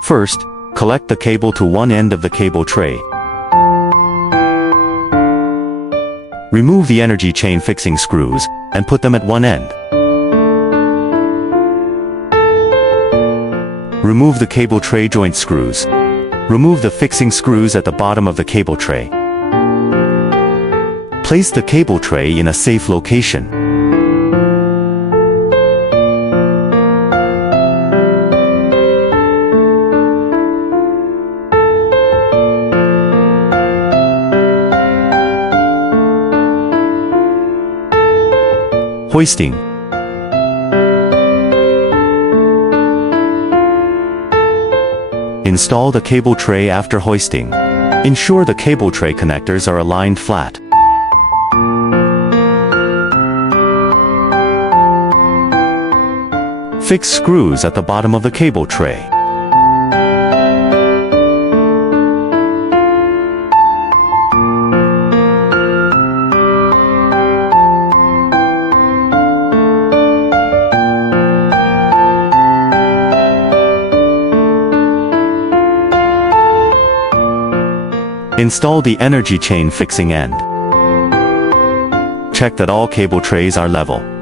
First, collect the cable to one end of the cable tray. Remove the energy chain fixing screws and put them at one end. Remove the cable tray joint screws. Remove the fixing screws at the bottom of the cable tray. Place the cable tray in a safe location. Hoisting. Install the cable tray after hoisting. Ensure the cable tray connectors are aligned flat. Fix screws at the bottom of the cable tray. Install the energy chain fixing end. Check that all cable trays are level.